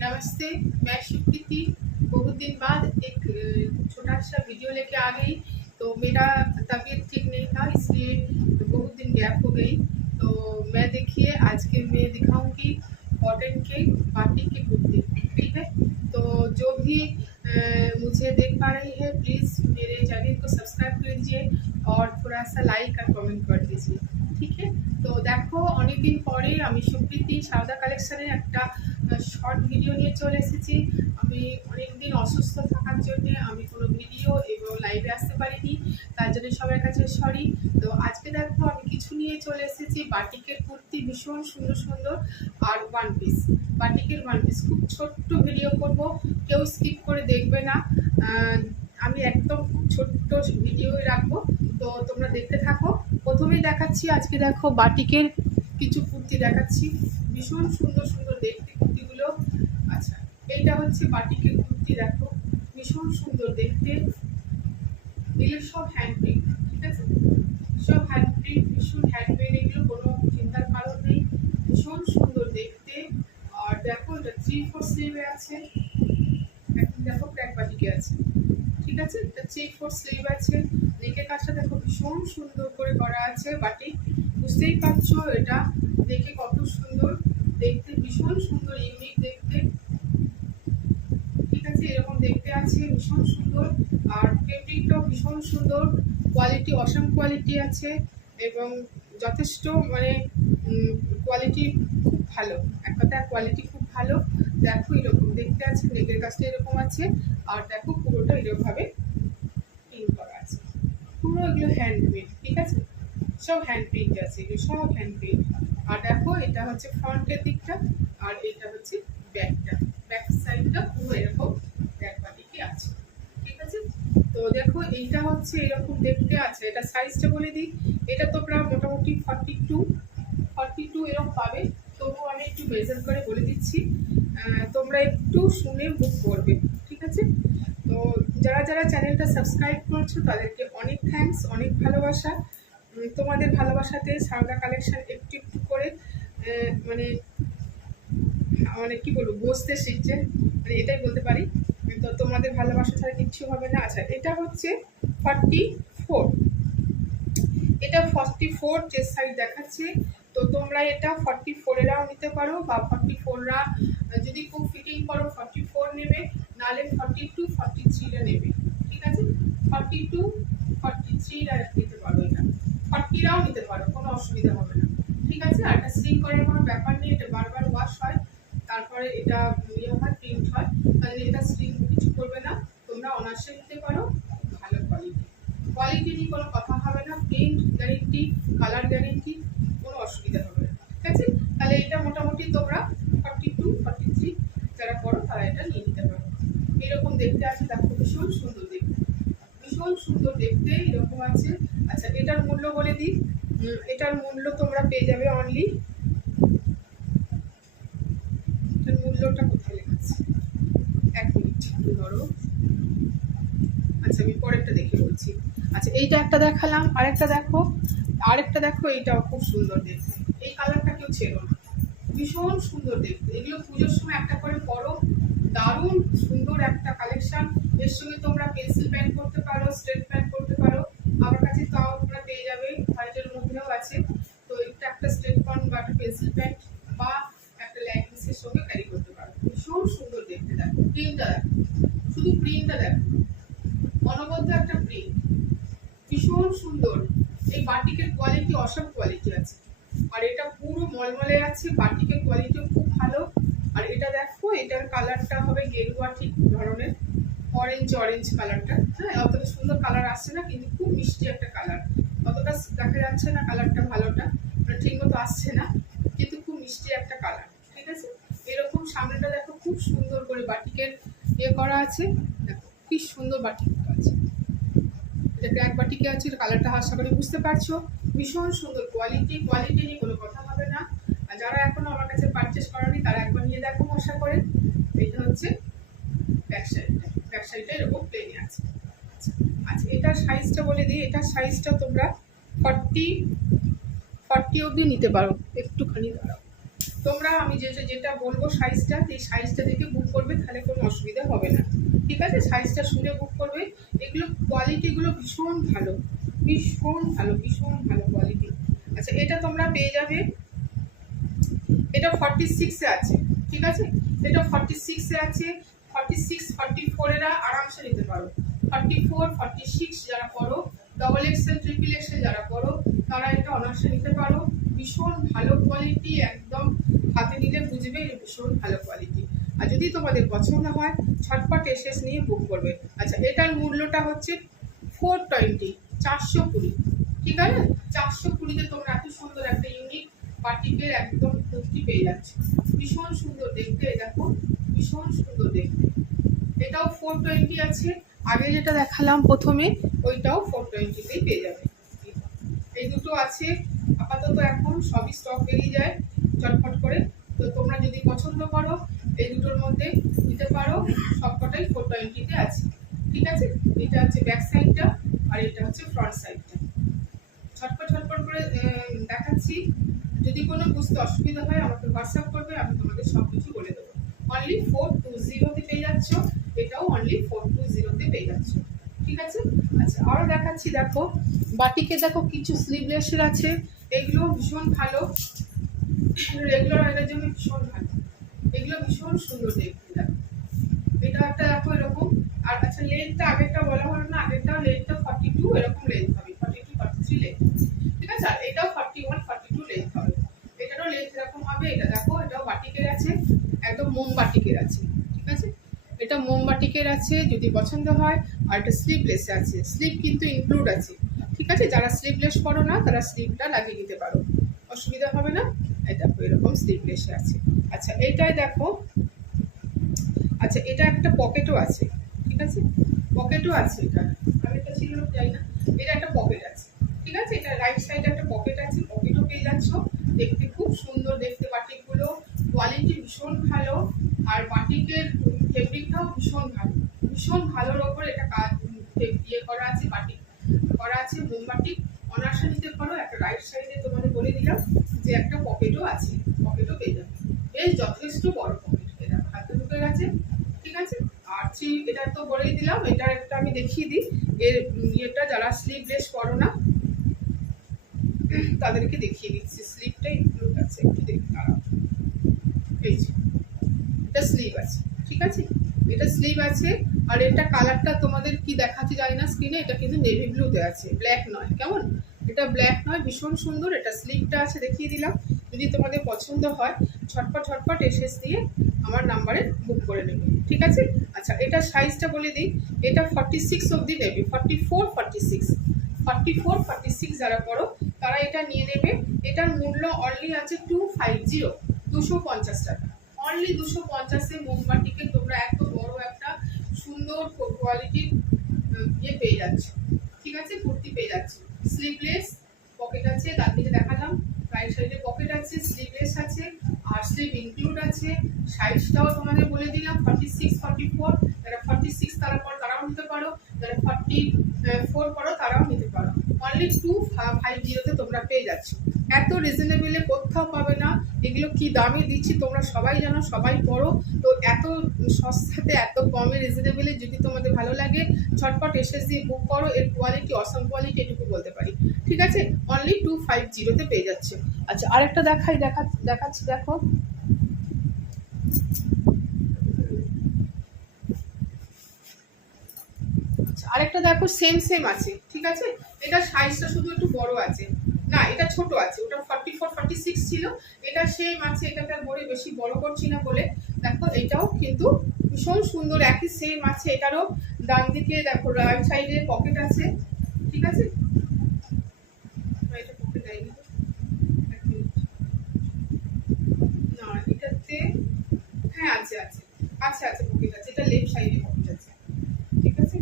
नमस्ते, मैं शिवप्रीति। बहुत दिन बाद एक छोटा सा वीडियो लेके आ गई। तो मेरा तबीयत ठीक नहीं था, इसलिए बहुत दिन गैप हो गई। तो मैं देखिए आज के मैं दिखाऊंगी कॉटन के बाटी की कुर्ती, ठीक है। तो जो भी मुझे देख पा रही है, प्लीज़ मेरे चैनल को सब्सक्राइब कर दीजिए और थोड़ा सा लाइक और कमेंट कर दीजिए, ठीक है। তো দেখো অনেকদিন পরে আমি সুপ্রীতি সারদা কালেকশনের একটা শর্ট ভিডিও নিয়ে চলে এসেছি। আমি অনেকদিন অসুস্থ থাকার জন্য আমি কোনো ভিডিও এবং লাইভে আসতে পারিনি, তার জন্য সবার কাছে সরি। তো আজকে দেখো আমি কিছু নিয়ে চলে এসেছি বাটিকের কুর্তি, ভীষণ সুন্দর সুন্দর আর ওয়ান পিস, বাটিকের ওয়ান পিস। খুব ছোট্ট ভিডিও করব, কেউ স্কিপ করে দেখবে না। আমি একদম খুব ছোট্ট ভিডিও রাখবো, তো তোমরা দেখতে থাকো। প্রথমেই দেখাচ্ছি, আজকে দেখো বাটিকের কিছু কুর্তি দেখাচ্ছি, ভীষণ সুন্দর সুন্দর দেখতে কুর্তিগুলো। আচ্ছা, এইটা হচ্ছে বাটিকের কুর্তি, দেখো ভীষণ সুন্দর দেখতে। এগুলো সব হ্যান্ডমেড, ঠিক আছে, সব হ্যান্ডমেড, ভীষণ হ্যান্ডমেড। এগুলো কোনো চিন্তার কারণ নেই, ভীষণ সুন্দর দেখতে। আর দেখো এটা 3/4 স্লিভে আছে, এখন দেখো ক্র্যাক বাটিকে আছে, ঠিক আছে। এটা 3/4 স্লিভ আছে। নেকের কাজটা দেখো ভীষণ সুন্দর করে করা আছে বাটিক, বুঝতেই পারছো এটা দেখে কত সুন্দর দেখতে, ভীষণ সুন্দর ইউনিক দেখতে, ঠিক আছে। এরকম দেখতে আছে, ভীষণ সুন্দর। আর ফেব্রিকটাও ভীষণ সুন্দর, কোয়ালিটি অসাম কোয়ালিটি আছে এবং যথেষ্ট মানে কোয়ালিটি খুব ভালো, এক কথায় কোয়ালিটি খুব ভালো। দেখো এরকম দেখতে আছে, নেকের কাজটা এরকম আছে। আর দেখো পুরোটা এরকমভাবে প্রিন্ট করা আছে, পুরো এগুলো হ্যান্ডমেড, ঠিক আছে, সব হ্যান্ড প্রিন্ট আছে, এগুলো সব হ্যান্ড প্রিন্ট। আর দেখো এটা হচ্ছে ফ্রন্টের দিকটা, আর এটা হচ্ছে ব্যাকটা, ব্যাক সাইডটা পুরো এরকম ব্যাক বাটিকে আছে, ঠিক আছে। তো দেখো এইটা হচ্ছে এরকম দেখতে আছে। এটা সাইজটা বলে দিই, এটা তোমরা মোটামুটি 42 এরকম পাবে, তবুও আমি একটু মেজার করে বলে দিচ্ছি, তোমরা একটু শুনে বুক করবে, ঠিক আছে। তো যারা যারা চ্যানেলটা সাবস্ক্রাইব করছো তাদেরকে অনেক থ্যাঙ্কস, অনেক ভালোবাসা। তোমাদের ভালোবাসাতে সারদা কালেকশন একটু একটু করে মানে মানে কি বলবো, বসতে শিখছে, মানে এটাই বলতে পারি। তো তোমাদের ভালোবাসা ছাড়া কিচ্ছু হবে না। আচ্ছা, এটা হচ্ছে 44, এটা 44 যে সাইড দেখাচ্ছে। তো তোমরা এটা 44-এরাও নিতে পারো, বা 44রা যদি খুব ফিটিং করো 44 নেবে, নাহলে 42-43টা নেবে, ঠিক আছে। 42-43রা নিতে পারো, এটা 40রাও নিতে পারো, কোনো অসুবিধা হবে না, ঠিক আছে। আর এটা স্লিং করার কোনো ব্যাপার নেই, এটা বারবার ওয়াশ হয়, তারপরে এটা ইয়ে হয়, প্রিন্ট হয়, তাহলে এটা স্লিং কিছু করবে না। তোমরা অনার্সে নিতে পারো, ভালো কোয়ালিটি নিয়ে কোনো কথা হবে না, প্রিন্ট গ্যারেন্টি, কালার গ্যারেন্টি, কোনো অসুবিধা হবে না, ঠিক আছে। তাহলে এটা মোটামুটি তোমরা 42-43 যারা করো তারা এটা নিয়ে নিতে পারো। এরকম দেখতে আছে, দেখো ভীষণ সুন্দর দেখতে, ভীষণ সুন্দর দেখতে এরকম আছে। আচ্ছা, এটার মূল্য বলে দিই, এটার মূল্য তোমরা পেয়ে যাবে অনলি, এটার মূল্যটা কোথায় লেখা আছে, এক মিনিট ধরো। আচ্ছা, আমি পরেরটা দেখে বলছি। আচ্ছা, এইটা একটা দেখালাম, আরেকটা দেখো, এইটাও খুব সুন্দর দেখতে, এই কালারটা কেউ ছেড়ো না, ভীষণ সুন্দর দেখতে। এগুলো পুজোর সময় একটা করে পরো, দারুণ সুন্দর একটা কালেকশন। এর সঙ্গে তোমরা পেন্সিল প্যান্ট করতে পারো, স্ট্রেট প্যান্ট করতে পারো, আমার কাছে তাও তোমরা পেয়ে যাবে, হোয়াইটের মধ্যেও আছে। তো এটা একটা স্ট্রেট প্যান্ট বা একটা পেন্সিল প্যান্ট বা একটা লেগিংসের সঙ্গে ক্যারি করতে পারো, ভীষণ সুন্দর দেখতে। দেখো প্রিন্টটা, দেখো শুধু প্রিন্টটা, দেখো অনবদ্য একটা প্রিন্ট, ভীষণ সুন্দর। এই বাটিকের কোয়ালিটি অসম কোয়ালিটি আছে, আর এটা পুরো মলমলে আছে, বাটিকের কোয়ালিটিও খুব ভালো। আর এটা দেখো, এটার কালারটা হবে গেরুয়া ঠিক ধরনের, অরেঞ্জ কালারটা, হ্যাঁ অতটা সুন্দর কালার আসছে না, কিন্তু খুব মিষ্টি একটা কালার, অতটা দেখা যাচ্ছে না কালারটা, ভালোটা ঠিক মতো আসছে না, কিন্তু খুব মিষ্টি একটা কালার, ঠিক আছে। এরকম সামনেটা দেখো খুব সুন্দর করে বাটিকের ইয়ে করা আছে, দেখো কি সুন্দর বাটিক আছে, এটা ক্র্যাক বাটিকে আছে, কালারটা আশা করি বুঝতে পারছো, ভীষণ সুন্দর কোয়ালিটি নিয়ে কোনো কথা হবে না। আর যারা এখনো আমার কাছে পারচেস করেনি তারা একবার নিয়ে দেখো আশা করে। এটা হচ্ছে ব্যাক সাইডটা এরকম প্লেনে আছে। আচ্ছা, এটার সাইজটা বলে দিই, এটার সাইজটা তোমরা 40 অবধি নিতে পারো, একটুখানি দাঁড়াও। তো তোমরা আমি যেটা বলবো সাইজটা, এই সাইজটা দেখে বুক করবে, তাহলে কোনো অসুবিধা হবে না। ঠিক আছে, সাইজটা শুনে বুক করবে। এগুলো কোয়ালিটিগুলো ভীষণ ভালো, ভীষণ ভালো, ভীষণ ভালো কোয়ালিটি। আচ্ছা, এটা তোমরা পেয়ে যাবে, এটা 46-এ আছে। ঠিক আছে, এটা 46-এ আছে। 46, 44 এরা আরামসে নিতে পারো। 44, 46 যারা পড়ো, ডবল এক্সেল, ট্রিপল এক্সেল যারা পড়ো, তারা এটা অনার্সে নিতে পারো। ভীষণ ভালো কোয়ালিটি, একদম হাতে নিলে বুঝবে ভীষণ ভালো কোয়ালিটি। আর যদি তোমাদের পছন্দ হয় ছটপট এসএস নিয়ে বুক করবে। আচ্ছা, এটার মূল্যটা হচ্ছে 420, 420। ঠিক আছে, 420-তে তোমরা এত সুন্দর একটা ইউনিক বাটিকের একদম কুর্তি পেয়ে যাচ্ছে। ভীষণ সুন্দর দেখতে, দেখো ভীষণ সুন্দর দেখতে। এটাও 420 আছে। আগে যেটা দেখালাম প্রথমে, ওইটাও 420-তেই পেয়ে যাবে। এই দুটো আছে আপাতত, এখন সবই স্টক বেরিয়ে যায় চটপট করে। তো তোমরা যদি পছন্দ করো এই দুটোর মধ্যে নিতে পারো, সবকটাই 420-তে আছে। ঠিক আছে, এটা হচ্ছে ব্যাক সাইডটা আর এটা হচ্ছে ফ্রন্ট সাইডটা। ছটপট করে দেখাচ্ছি। যদি কোনো বুঝতে অসুবিধা হয় আমাকে হোয়াটসঅ্যাপ করবে, আমি তোমাদের সব কিছু বলে দেবো। অনলি 420-তে পেয়ে যাচ্ছ, এটাও অনলি 420-তে পেয়ে যাচ্ছ। ঠিক আছে, আচ্ছা আরও দেখাচ্ছি। দেখো বাটিকে, দেখো কিছু স্লিভলেসের আছে, এগুলো ভীষণ ভালো, রেগুলার ওয়ারের জন্য ভীষণ ভালো। এগুলো ভীষণ সুন্দর দেখতে। দেখো এটা একটা, দেখো এরকম। আর আচ্ছা, লেন্থটা আগেরটা বলা হলো না, আগেরটাও লেন্থটা 42 এরকম লেন্থ হবে, 42, 43 লেন্থ। ঠিক আছে, আর এটাও 41, 42 লেন্থ হবে। এটারও লেন্থ এরকম হবে। এটা দেখো, এটাও বাটিকের আছে, একদম মোমবাটিকের আছে। ঠিক আছে, এটা মোমবাটিকের আছে, যদি পছন্দ হয়। আর এটা স্লিভলেস আছে, স্লিভ কিন্তু ইনক্লুড আছে। ঠিক আছে, যারা স্লিভলেস করো না তারা স্লিভটা লাগিয়ে দিতে পারো, অসুবিধা হবে না। এটা এরকম স্লিভলেসে আছে। আচ্ছা, এইটাই দেখো। আচ্ছা, এটা একটা পকেটও আছে। ঠিক আছে, পকেটও আছে। এটা আরেকটা ছিল যাই না, এটা একটা পকেট আছে। ঠিক আছে, এটা রাইট সাইডে একটা পকেট আছে, পকেটও পেয়ে যাচ্ছ। দেখতে খুব সুন্দর দেখতে বাটিকগুলো, কোয়ালিটি ভীষণ ভালো। আর বাটিকের ফেব্রিকটাও ভীষণ ভালো, ভীষণ ভালোর ওপর এটা কাজ ইয়ে করা আছে, বাটিক করা আছে, মোমবাটিক। অনার্সে নিতে পারো। একটা রাইট সাইডে তোমাদের বলে দিলাম যে একটা পকেটও আছে, পকেটও পেয়ে যাবে। বেশ যথেষ্ট বড় পকেট, এটা হাতে ঢুকে গেছে। ঠিক আছে, আর এটা তো বলেই দিলাম। এটার একটা আমি দেখিয়ে দিই, এর ইয়েটা যারা স্লিভলেস করো না তাদেরকে দেখিয়ে দিচ্ছি। স্লিভটা ইনক্লুড আছে, একটু দেখতে দাঁড়াও। এই যে এটা স্লিভ আছে। ঠিক আছে, এটা স্লিভ আছে। আর এটা কালারটা তোমাদের কি দেখাতে যায় না স্ক্রিনে, এটা কিন্তু নেভি ব্লুতে আছে, ব্ল্যাক নয়। কেমন, এটা ব্ল্যাক নয়, ভীষণ সুন্দর। এটা স্লিভটা আছে, দেখিয়ে দিলাম। যদি তোমাদের পছন্দ হয় ঝটপট এসএস দিয়ে আমার নাম্বারে বুক করে নেবে। ঠিক আছে, আচ্ছা এটা সাইজটা বলে দিই। এটা 46 অবধি নেবে, 44, 46, 44, 46 যারা করো তারা এটা নিয়ে নেবে। এটার মূল্য অনলি আছে 250, 250 টাকা। অনলি 250-এ মোমবাটিকে তোমরা এত বড় একটা সুন্দর কোয়ালিটির ইয়ে পেয়ে যাচ্ছ। ঠিক আছে, কুর্তি পেয়ে যাচ্ছ। স্লিভলেস, পকেট আছে, তার দিকে দেখালাম। রাইট সাইডে পকেট আছে, স্লিভলেস আছে, আর স্লিভ ইনক্লুড আছে। সাইজটাও তোমাদের বলে দিলাম, 46, 44। যারা 46 তারা পড়ো তারাও নিতে পারো, যারা 44 পড়ো তারাও নিতে পারো। অনলি 250-তে তোমরা পেয়ে যাচ্ছ। এত রিজনেবলে কোথাও পাবে না। এগুলো কি দামে দিচ্ছি তোমরা সবাই জানো, সবাই পড়ো। তো এত সস্তাতে এত কমে রিজনেবলে যদি তোমাদের ভালো লাগে ঝটপট এসএস দিয়ে বুক করো। এর কোয়ালিটি অসম কোয়ালিটি, এটুকু বলতে পারি। ঠিক আছে, অনলি 250-তে পেয়ে যাচ্ছে। আচ্ছা, আরেকটা দেখাচ্ছি। দেখো আরেকটা দেখো, সেম আছে। ঠিক আছে, এটা সাইজটা শুধু একটু বড় আছে, না এটা ছোট আছে। ওটা 44, 46 ছিল, এটা সেম আছে। এটাকে বড় বেশি বড় করছি না বলে। দেখো এটাও কিন্তু ভীষণ সুন্দর, একই সেম আছে। এটারও ডান দিকে দেখো রাইট সাইডে পকেট আছে। ঠিক আছে, এটা পকেট দেয়নি না এটাতে, হ্যাঁ আছে পকেট আছে। এটা লেফট সাইডে পকেট আছে। ঠিক আছে,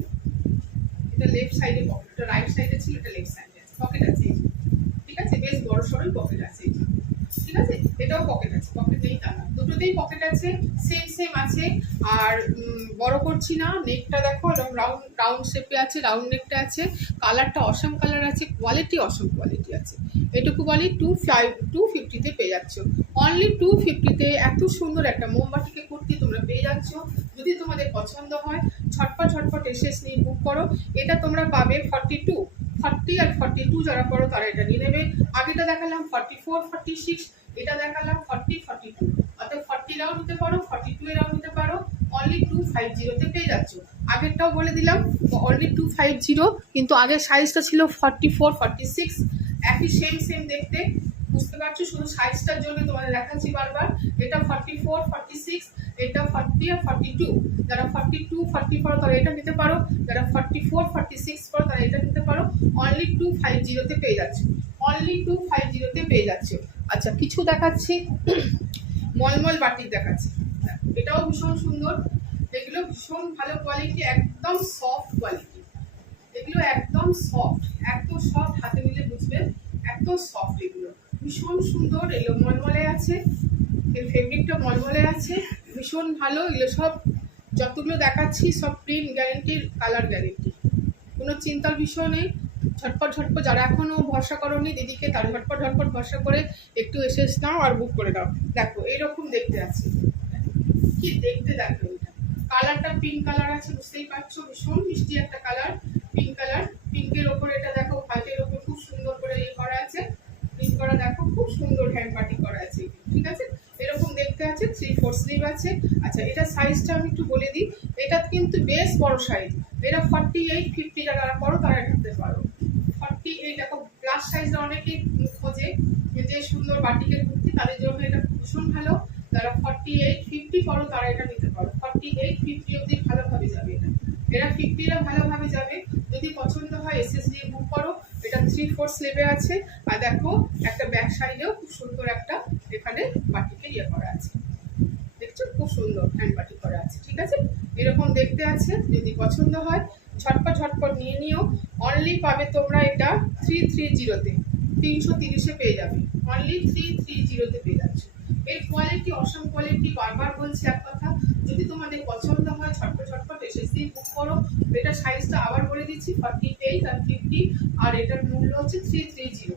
এটা লেফট সাইডে পকেট, এটা রাইট সাইডে ছিল, এটা লেফট সাইডে আছে, পকেট আছে। ঠিক আছে, বেশ বড় সড়ই পকেট আছে। ঠিক আছে। এটাও পকেট আছে, পকেট নেই তা না, দুটোতেই পকেট আছে, সেম আছে। আর বড় করছি না, নেকটা দেখো এরকম রাউন্ড শেপে আছে, রাউন্ড নেকটা আছে, কালারটা অসম কালার আছে, কোয়ালিটি অসম কোয়ালিটি আছে। এটুকু বলি 250-তে পেয়ে যাচ্ছ, অনলি 250-তে এত সুন্দর একটা মোমবাটিকে কুর্তি তোমরা পেয়ে যাচ্ছ। যদি তোমাদের পছন্দ হয় ঝটপট এসে নিয়ে বুক করো। এটা তোমরা পাবে 42, 40 আর 42 যারা করো তারা এটা নিয়ে নেবে। আগেটা দেখালাম 44, 46, এটা দেখালাম 40, 42, অর্থাৎ 40 রাও নিতে পারো, 42 এরাও নিতে পারো, অনলি 250-তে পেয়ে যাচ্ছ। আগেরটাও বলে দিলাম অনলি 250, কিন্তু আগের সাইজটা ছিল 44, 46, একই সেম দেখতে, বুঝতে পারছো? শুধু সাইজটার জন্য তোমাদের দেখাচ্ছি বারবার। এটা 44, 46, এটা 40 আর 42, যারা 42, 40 করো তারা এটা নিতে পারো, যারা 44, 46 করো তারা এটা নিতে পারো। অনলি 250-তে পেয়ে যাচ্ছে, অনলি 250-তে পেয়ে যাচ্ছে। আচ্ছা, কিছু দেখাচ্ছি মলমল বাটিক দেখাচ্ছি, এটাও ভীষণ সুন্দর, এগুলো ভীষণ ভালো কোয়ালিটি, একদম সফট কোয়ালিটি, এগুলো একদম সফট, এত সফট হাতে নিলে বুঝবে, এত সফট, এগুলো ভীষণ সুন্দর। এগুলো মলমলে আছে, এর ফেব্রিকটা মলমলে আছে, ভীষণ ভালো। এগুলো সব যতগুলো দেখাচ্ছি সব প্রিন্ট গ্যারেন্টির, কালার গ্যারেন্টি, কোনো চিন্তার বিষয় নেই। ঝটপট যারা এখনো ভরসা করোনি দিদিকে, তারা ঝটপট ভরসা করে একটু এসে নাও আর বুক করে দাও। দেখো এইরকম দেখতে আছে, কি দেখতে দেখো, এটা কালারটা পিঙ্ক কালার আছে, বুঝতেই পারছো, ভীষণ মিষ্টি একটা কালার, পিঙ্ক কালার। পিঙ্কের ওপর এটা দেখো হোয়াইটের ওপর খুব সুন্দর করে ইয়ে করা আছে, প্রিন্ট করা, দেখো খুব সুন্দর হ্যান্ড পার্টি করা আছে, ঠিক আছে। এরকম দেখতে আছে, 3/4 স্লিভ আছে। আচ্ছা, এটা সাইজটা আমি একটু বলে দিই, এটা কিন্তু বেশ বড় সাইজ, এটা 48, 50 যারা করো তারা নিতে পারো। 48 দেখো, প্লাস সাইজটা অনেকেই খোঁজে যে সুন্দর বাটিকের কুর্তি, তাদের জন্য এটা ভীষণ ভালো। যারা 48, 50 করো তারা এটা নিতে পারো, 48, 50 অবধি ভালোভাবে যাবে, এটা 50-রা ভালোভাবে যাবে। যদি পছন্দ হয় এসএস দিয়ে বুক করো। এটা 3/4 স্লিভে আছে, আর দেখো একটা ব্যাক সাইডেও খুব সুন্দর একটা এখানে বাটিকে ইয়ে করা আছে, দেখছো খুব সুন্দর হ্যান্ড বাটি করা আছে, ঠিক আছে। এরকম দেখতে আছে, যদি পছন্দ হয় ঝটপট নিয়ে নিও। অনলি পাবে তোমরা এটা 330-তে, 330-এ পেয়ে যাবে, অনলি 330-তে পেয়ে যাচ্ছ। এর কোয়ালিটি অসম কোয়ালিটি, বারবার বলছি এক কথা, যদি তোমাদের পছন্দ হয় ঝটপট এসএসসি বুক করো। এটা সাইজটা আবার বলে দিচ্ছি 48 আর 50, আর এটার মূল্য হচ্ছে 330,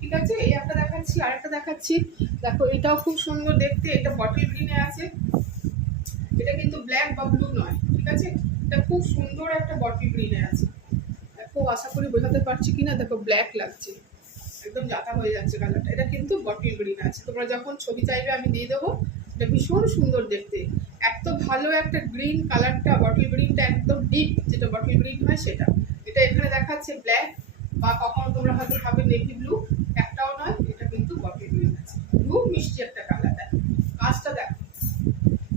ঠিক আছে। এই একটা দেখাচ্ছি, আর একটা দেখাচ্ছি, দেখো এটাও খুব সুন্দর দেখতে, এটা বটল গ্রিনে আছে, এটা কিন্তু ব্ল্যাক বা ব্লু নয়, ঠিক আছে, এটা খুব সুন্দর একটা বটল গ্রিনে আছে। দেখো আশা করি বোঝাতে পারছি কিনা, দেখো ব্ল্যাক লাগছে, একদম জাতা হয়ে যাচ্ছে কালারটা, এটা কিন্তু বটল গ্রিন আছে। তোমরা যখন ছবি চাইবে আমি দিয়ে দেবো, এটা ভীষণ সুন্দর দেখতে, এত ভালো একটা গ্রিন কালারটা, বটল গ্রিনটা একদম ডিপ, যেটা বটল গ্রিন হয় সেটা। এটা এখানে দেখাচ্ছে ব্ল্যাক, বা কখনো তোমরা হয়তো ভাবে নেভি ব্লু, একটাও নয়, এটা কিন্তু বটল গ্রিন আছে, ব্লু মিষ্টি একটা কালার। দেখো কাজটা, দেখো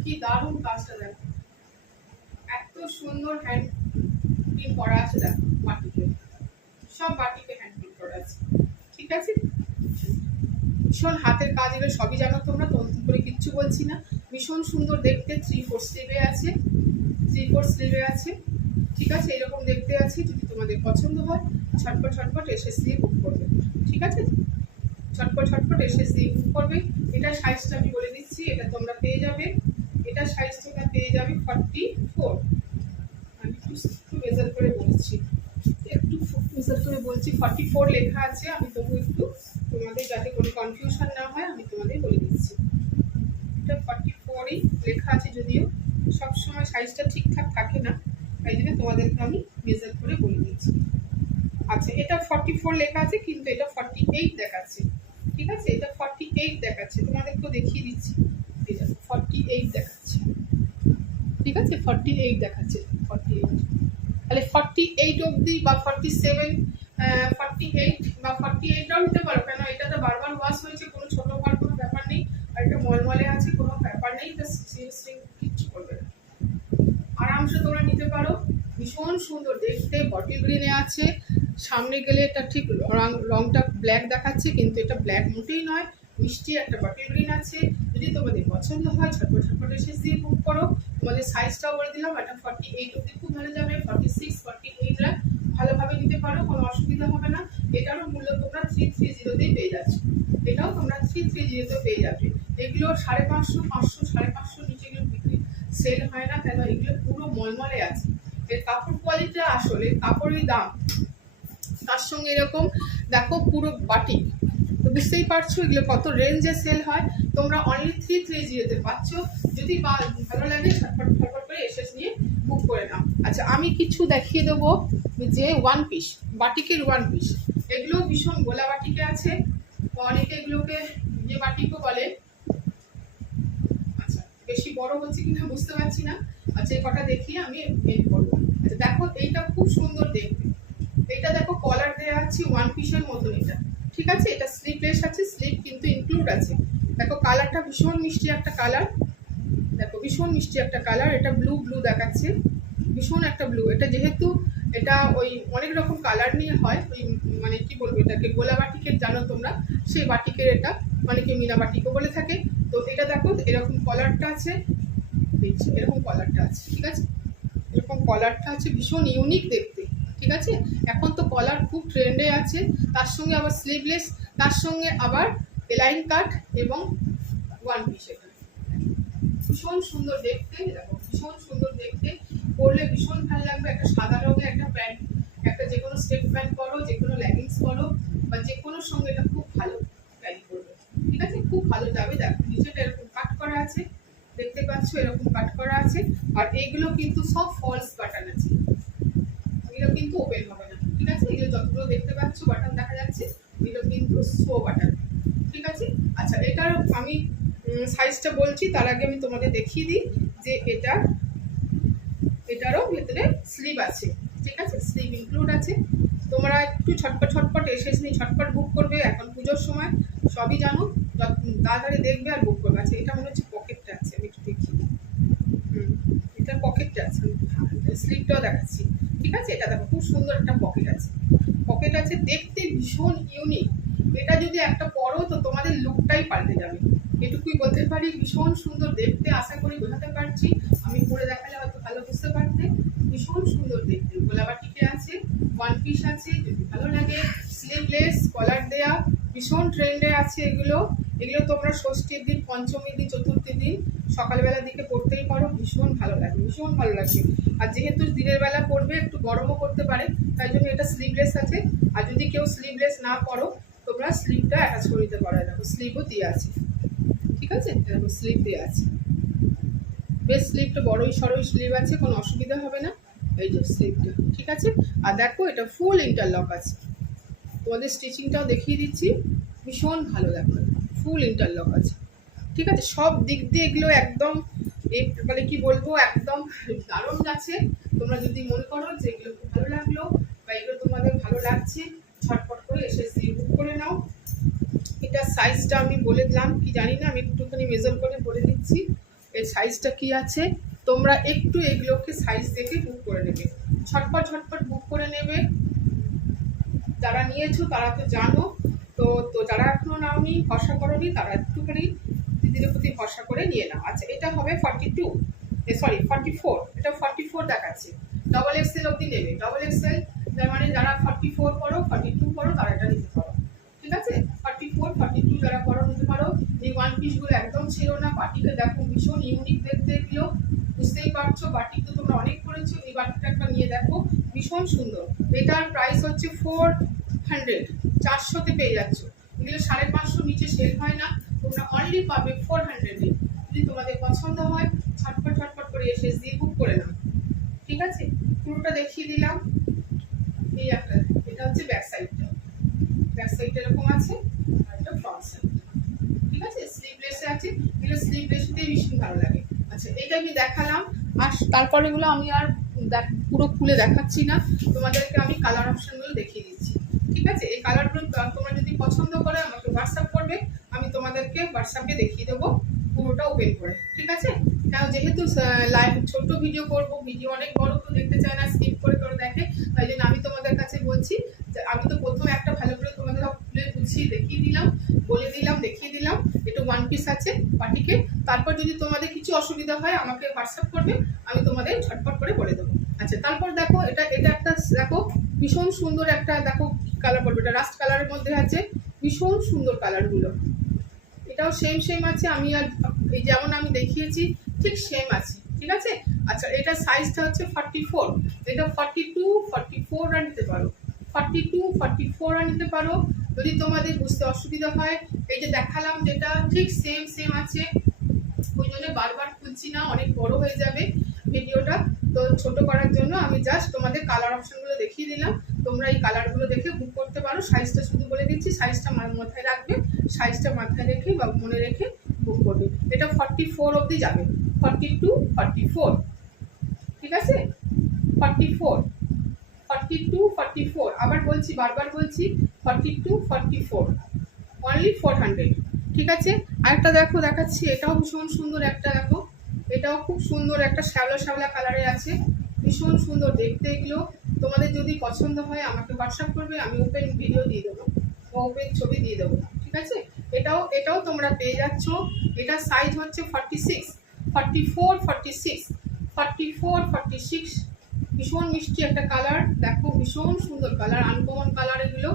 কি দারুণ কাজটা, দেখো এত সুন্দর হ্যান্ড প্রিন্ট করা আছে, দেখো বাটিকে, সব বাটিকে হ্যান্ড প্রিন্ট করা আছে, ঠিক আছে। ভীষণ হাতের কাজ, এগুলো সবই জানো তোমরা, নতুন করে কিচ্ছু বলছি না। ভীষণ সুন্দর দেখতে, 3/4 স্লিভে আছে, 3/4 স্লিভে আছে, ঠিক আছে। এরকম দেখতে আছে, যদি তোমাদের পছন্দ হয় ঝটপট এসএস দিয়ে বুক করবে, ঠিক আছে। ঝটপট এসএস দিয়ে বুক করবে। এটা সাইজটা আমি বলে দিচ্ছি, এটা তোমরা পেয়ে যাবে, এটা সাইজ তোমরা পেয়ে যাবে 44, আমি একটু মেজার করে বলছি, একটু মেজার করে বলছি, 44 লেখা আছে, আমি তবু একটু তোমাদের যাতে কোনো কনফিউশন না হয় আমি তোমাদের বলে দিচ্ছি। এটা 44ই লেখা আছে, যদিও সবসময় সাইজটা ঠিকঠাক থাকে না, তাই জন্য তোমাদেরকে আমি মেজার করে বলে দিচ্ছি। আচ্ছা, এটা 44 লেখা আছে, কিন্তু এটা 48 দেখাচ্ছে, ঠিক আছে, এটা 48 দেখাচ্ছে, তোমাদেরকেও দেখিয়ে দিচ্ছি, 48 দেখাচ্ছে, ঠিক আছে, 48 দেখাচ্ছে, 48, তাহলে 48 অবধি বা 47, 48 বা 48টাও নিতে পারো, কেন এটাতে বারবার ওয়াশ হয়েছে, কোনো ছোট বড় কোনো ব্যাপার নেই, আর এটা মলমলে আছে, কোনো ব্যাপার নেই, এটা সিং কিচ্ছু করবে না, আরামসে তোমরা নিতে পারো। ভীষণ সুন্দর দেখতে, বটল গ্রিনে আছে, সামনে গেলে এটা ঠিক রংটা ব্ল্যাক দেখাচ্ছে, কিন্তু এটা ব্ল্যাক মোটেই নয়, মিষ্টি একটা বটল গ্রিন আছে। যদি তোমাদের পছন্দ হয় ঝটপট এসে দিয়ে বুক করো। তোমাদের সাইজটাও বলে দিলাম, এটা 48 অবধি খুব ভালো যাবে, 46, 48রা ভালোভাবে নিতে পারো, কোনো অসুবিধা হবে না। এটারও মূল্য তোমরা 330 পেয়ে যাচ্ছ, এটাও তোমরা 330 পেয়ে যাবে। এগুলো 550, 500, 550 নিচে এগুলো বিক্রি সেল হয় না, কেন এগুলো পুরো মলমলে আছে। এর কাপড় কোয়ালিটি আসলে কাপড়ের দাম, তার সঙ্গে এরকম দেখো পুরো বাটিক, তো বুঝতেই পারছো এগুলো কত রেঞ্জে সেল হয়। তোমরা অনলি 330 পাচ্ছ। যদি ভালো লাগে ফটফট ফটফট করে এসএস নিয়ে বুক করে নাও। আচ্ছা, আমি কিছু দেখিয়ে দেবো যে ওয়ান পিস, বাটিকের ওয়ান পিস, এগুলো ভীষণ গোলা বাটিকে আছে, অনেকে এগুলোকে যে বাটিকও বলে। আচ্ছা, বেশি বড় হচ্ছে কিনা বুঝতে পারছি না। আচ্ছা, এই কটা দেখিয়ে আমি এন্ড করবো। আচ্ছা দেখো, এইটা খুব সুন্দর দেখতে, এটা দেখো কলার দেওয়া আছে ওয়ান পিসের মতন এটা, ঠিক আছে। এটা স্লিভলেস আছে, স্লিভ কিন্তু ইনক্লুড আছে। দেখো কালারটা ভীষণ মিষ্টি একটা কালার, দেখো ভীষণ মিষ্টি একটা কালার। এটা ব্লু ব্লু দেখাচ্ছে, ভীষণ একটা ব্লু। এটা যেহেতু এটা ওই অনেক রকম কালার নিয়ে হয়, ওই মানে কি বলবো, এটাকে গোলা বাটিকের জানো তোমরা, সেই বাটিকের এটা অনেকে মিনা বাটিকও বলে থাকে। তো এটা দেখো এরকম কলারটা আছে, দেখছি এরকম কলারটা আছে, ঠিক আছে, এরকম কলারটা আছে, ভীষণ ইউনিক দেখতে, ঠিক আছে। এখন তো কলার খুব ট্রেন্ডে আছে, তার সঙ্গে আবার স্লিভলেস, তার সঙ্গে আবার এলাইন কাট এবং ওয়ান পিস। এটা ভীষণ সুন্দর দেখতে, দেখো ভীষণ সুন্দর দেখতে, পরলে ভীষণ ভালো লাগবে। একটা সাদা রঙের একটা প্যান্ট, একটা যে কোনো স্টেপ প্যান্ট পরো, যে কোনো লেগিংস পরো, বা যে কোনো সঙ্গে এটা খুব ভালো ক্যারি করবে, ঠিক আছে, খুব ভালো যাবে। দেখো নিচেটা এরকম কাট করা আছে, দেখতে পাচ্ছ এরকম কাট করা আছে। আর এইগুলো কিন্তু সব ফলস বাটন আছে, এগুলো কিন্তু ওপেন হবে না, ঠিক আছে। এগুলো যতগুলো দেখতে পাচ্ছ বাটন দেখা যাচ্ছে, এগুলো কিন্তু শো বাটন, ঠিক আছে। আচ্ছা, এটার আমি সাইজটা বলছি, তার আগে আমি তোমাদের দেখিয়ে দিই যে এটারও ভেতরে স্লিভ আছে, ঠিক আছে, স্লিভ ইনক্লুড আছে। তোমরা একটু ছটপট ছটপট এসএস নিয়ে ছটপট বুক করবে, এখন পুজোর সময় সবই জানো, তাড়াতাড়ি দেখবে আর বুক করবে। আচ্ছা, এটা মনে হচ্ছে পকেটটা আছে, আমি একটু দেখি। এটা পকেটটা আছে, স্লিভটাও দেখাচ্ছি, ঠিক আছে। এটা দেখো খুব সুন্দর একটা পকেট আছে, পকেট আছে, দেখতে ভীষণ ইউনিক। এটা যদি একটা পরো তো তোমাদের লুকটাই পাল্টে যাবে, এটুকুই বলতে পারি। ভীষণ সুন্দর দেখতে, আশা করি বোঝাতে পারছি, আমি পরে দেখালে হয়তো ভালো বুঝতে পারতে। ভীষণ সুন্দর দেখতে, গোলাবাটিকে আছে, ওয়ান পিস আছে, যদি ভালো লাগে স্লিভলেস কলার দেয়া, ভীষণ ট্রেন্ডে আছে এগুলো। এগুলো তোমরা ষষ্ঠীর দিন, পঞ্চমীর দিন, চতুর্থীর দিন সকালবেলার দিকে পড়তেই পারো, ভীষণ ভালো লাগবে, ভীষণ ভালো লাগবে। আর যেহেতু দিনের বেলা পড়বে, একটু গরমও করতে পারে, তাই জন্য এটা স্লিভলেস আছে। আর যদি কেউ স্লিভলেস না পড়ো, তোমরা স্লিভটা অ্যাটাচ করে দিতে পারো, দেখো স্লিভও দিয়ে আছে, ঠিক আছে, দেখো স্লিভ দিয়ে আছে, বেশ স্লিভটা বড়ই সরই স্লিভ আছে, কোনো অসুবিধা হবে না। এই যে স্লিভটা, ঠিক আছে। আর দেখো এটা ফুল ইন্টারলক আছে, তোমাদের স্টিচিংটাও দেখিয়ে দিচ্ছি, ভীষণ ভালো, দেখো ফুল ইন্টারলক আছে, ঠিক আছে। সব দিক দিয়ে এগুলো একদম মানে কি বলবো, একদম দারুণ আছে। তোমরা যদি মনে করো যে এগুলো খুব ভালো লাগলো বা এগুলো তোমাদের ভালো লাগছে, ছটপট করে এসে বুক করে নাও। এটা সাইজটা আমি বলে দিলাম কি জানি না, আমি একটুখানি মেজার করে বলে দিচ্ছি এর সাইজটা কি আছে। তোমরা একটু এগুলোকে সাইজ দেখে বুক করে নেবে, ছটপট ছটপট বুক করে নেবে। যারা নিয়েছো তারা তো জানো, তো যারা এখনো নাওনি, ভরসা করোনি, তারা একটুখানি দিদির প্রতি ভরসা করে নিয়ে নাও। আচ্ছা, এটা হবে 42, সরি 44, এটা 44 দেখাচ্ছে। ডবল এক্সেল অবধি নেবে, ডবল এক্সেল তার মানে যারা 44 করো, 42 করো, তারা এটা নিতে পারো, ঠিক আছে। 44, 42 যারা করো নিতে পারো। এই ওয়ান পিসগুলো একদম ছিল না, বাটিকে দেখো ভীষণ ইউনিক দেখতে এগুলো, বুঝতেই পারছো। বাটিক তো তোমরা অনেক করেছো, এই বাটিকটা একটা নিয়ে দেখো, ভীষণ সুন্দর। এটার প্রাইস হচ্ছে 400, 400-তে পেয়ে যাচ্ছ। এগুলো 550 নিচে সেল হয় না, তোমরা অনলি পাবে 400-এ। যদি তোমাদের পছন্দ হয় ছটপট ছটপট করে এসে দিয়ে বুক করে নাও, ঠিক আছে। পুরোটা দেখিয়ে দিলাম। এই একটা, এটা হচ্ছে ব্যাক সাইডটা, ব্যাক সাইডটা এরকম আছে, আর এটা ফ্রন্ট সাইড, ঠিক আছে। স্লিভলেসে আছে, এগুলো স্লিভলেসতেই ভীষণ ভালো লাগে। আচ্ছা, এটা আমি দেখালাম, আর তারপরে এগুলো আমি আর পুরো খুলে দেখাচ্ছি না, তোমাদেরকে আমি কালার অপশনগুলো দেখিয়ে দিচ্ছি, ঠিক আছে। এই কালারগুলো তোমরা যদি পছন্দ করে আমাকে হোয়াটসঅ্যাপ করবে, আমি তোমাদেরকে হোয়াটসঅ্যাপে দেখিয়ে দেবো পুরোটা ওপেন করে, ঠিক আছে। কারণ যেহেতু লাইভ ছোট্ট ভিডিও করব, ভিডিও অনেক বড় তো দেখতে চায় না, স্কিপ করে করে দেখে, তাই জন্য আমি তোমাদের কাছে বলছি যে আমি তো প্রথমে একটা ভালো করে তোমাদের খুলে বুঝিয়ে দেখিয়ে দিলাম, বলে দিলাম, দেখিয়ে দিলাম এটা ওয়ান পিস আছে বাটিকে। তারপর যদি তোমাদের কিছু অসুবিধা হয় আমাকে হোয়াটসঅ্যাপ করবে, আমি তোমাদের ঝটপট করে বলে দেবো। আচ্ছা, তারপর দেখো এটা একটা দেখো ভীষণ সুন্দর একটা, দেখো কালার বলবো, এটা রাস্ট কালারের মধ্যে আছে, ভীষণ সুন্দর কালারগুলো। এটাও সেম আছে, আমি আর এই যেমন আমি দেখিয়েছি ঠিক সেম আছে, ঠিক আছে। আচ্ছা, এটা সাইজটা হচ্ছে 44, এটা 42, 44 আর নিতে পারো, 42, 44 আর নিতে পারো। যদি তোমাদের বুঝতে অসুবিধা হয়, এই যে দেখালাম যেটা ঠিক সেম আছে, ওই জন্য বারবার খুলছি না, অনেক বড় হয়ে যাবে ভিডিওটা। তো ছোট করার জন্য আমি জাস্ট তোমাদের কালার অপশনগুলো দেখিয়ে দিলাম, তোমরা এই কালারগুলো দেখে বুক করতে পারো। সাইজটা শুধু বলে দিচ্ছি, সাইজটা মাথায় রাখবে, সাইজটা মাথায় রেখে বা মনে রেখে বুক করবে। এটা 44 অবধি যাবে, 42, 44, ঠিক আছে, 44, 42, 44, আবার বলছি, বারবার বলছি, 42, 44, অনলি 400, ঠিক আছে। আরেকটা দেখো দেখাচ্ছি, এটাও ভীষণ সুন্দর একটা, দেখো এটাও খুব সুন্দর একটা শ্যাওলা কালারে আছে, ভীষণ সুন্দর দেখতে। এগুলো তোমাদের যদি পছন্দ হয় আমাকে হোয়াটসঅ্যাপ করবে, আমি ওপেন ভিডিও দিয়ে দেবো, ওপেন ছবি দিয়ে দেবো, ঠিক আছে। এটাও তোমরা পেয়ে যাচ্ছ। এটা সাইজ হচ্ছে 46, 44, 46, 44, 46, ভীষণ মিষ্টি একটা কালার, দেখো ভীষণ সুন্দর কালার, আনকমন কালার। এগুলো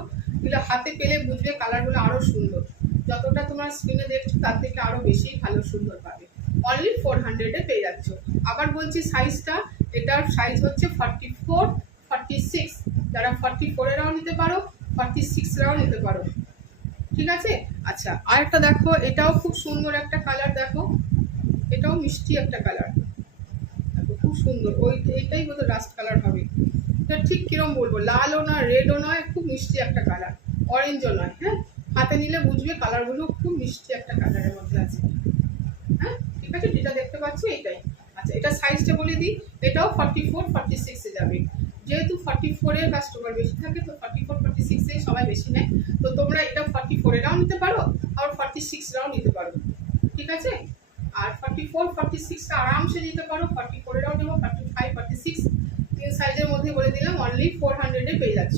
হাতে পেলে বুঝবে কালারগুলো আরো সুন্দর, যতটা তোমার স্ক্রিনে দেখছো তার থেকে আরো বেশি ভালো সুন্দর পাবে। অনলি 400 পেয়ে যাচ্ছ। আবার বলছি সাইজটা, এটার সাইজ হচ্ছে 44, 46, যারা 44 এরাও নিতে পারো, 46 এরাও নিতে পারো, ঠিক আছে। আচ্ছা, আরেকটা দেখো, এটাও খুব সুন্দর একটা কালার, দেখো এটাও মিষ্টি একটা কালার, দেখো খুব সুন্দর, এইটাই বোধহয় রাস্ট কালার হবে। এটা ঠিক কিরম বলবো, লালও না রেডও নয়, খুব মিষ্টি একটা কালার, অরেঞ্জও নয়, হ্যাঁ, হাতে নিলে বুঝবে কালারগুলো খুব মিষ্টি একটা কালারের মধ্যে আছে, হ্যাঁ, ঠিক আছে। যেটা দেখতে পাচ্ছ এটাই। আচ্ছা, এটা সাইজটা বলে দিই, এটাও 44, 46 এ যাবে। যেহেতু 44 এর কাস্টমার বেশি থাকে, তো 44, 46 এ সবাই বেশি নেয়, তো তোমরা এটা 44 এরাও নিতে পারো, আবার 46 এরাও নিতে পারো, ঠিক আছে। আর 44, 46 টা আরামসে নিতে পারো, 44 এরাও নেবো, 45, 46 তিন সাইজের মধ্যে বলে দিলাম, অনলি 400 এ পেয়ে যাচ্ছ,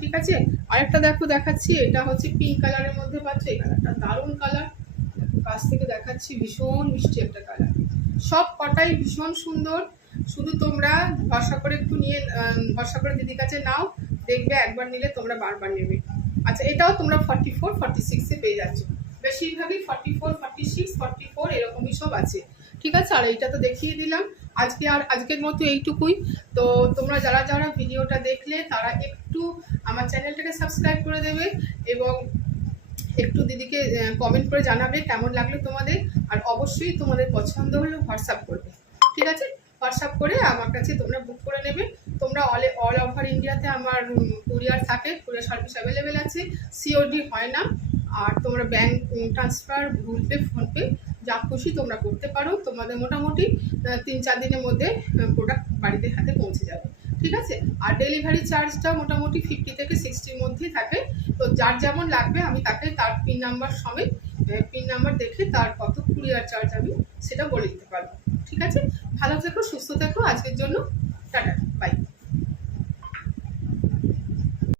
ঠিক আছে। আরেকটা দেখো দেখাচ্ছি, এটা হচ্ছে পিঙ্ক কালারের মধ্যে পাচ্ছ, এই কালারটা দারুণ কালার, কাছ থেকে দেখাচ্ছি, ভীষণ মিষ্টি একটা কালার, সব কটাই ভীষণ সুন্দর। শুধু তোমরা ভরসা করে একটু নিয়ে, ভরসা করে দিদির কাছে নাও, দেখবে একবার নিলে তোমরা বারবার নেবে। আচ্ছা, এটাও তোমরা 44, 46 এ পেয়ে যাচ্ছ, বেশিরভাগই 44, 46, 44 এরকমই সব আছে, ঠিক আছে। আর এইটা তো দেখিয়ে দিলাম আজকের মতো এইটুকুই। তো তোমরা যারা ভিডিওটা দেখলে তারা একটু আমার চ্যানেলটাকে সাবস্ক্রাইব করে দেবে, এবং একটু দিদিকে কমেন্ট করে জানাবে কেমন লাগলো তোমাদের। আর অবশ্যই তোমাদের পছন্দ হলে হোয়াটসঅ্যাপ করবে, ঠিক আছে। হোয়াটসঅ্যাপ করে আমার কাছে তোমরা বুক করে নেবে। তোমরা অল ওভার ইন্ডিয়াতে আমার কুরিয়ার থাকে, কুরিয়ার সার্ভিস অ্যাভেলেবেল আছে, সিওডি হয় না। আর তোমরা bank transfer, Google pay, PhonePe যা খুশি তোমরা করতে পারো, তোমাদের মোটামুটি 3-4 দিনের মধ্যে প্রোডাক্ট বাড়িতে হাতে পৌঁছে যাবে, ঠিক আছে। আর ডেলিভারি চার্জটা মোটামুটি 50 থেকে 60-র মধ্যেই থাকে। তো যার যেমন লাগবে আমি তাকে তার পিন নাম্বার সমেত, পিন নাম্বার দেখে তার কত কুরিয়ার চার্জ আমি সেটা বলে দিতে পারবো, ঠিক আছে। ভালো থেকো, সুস্থ থেকো, আজকের জন্য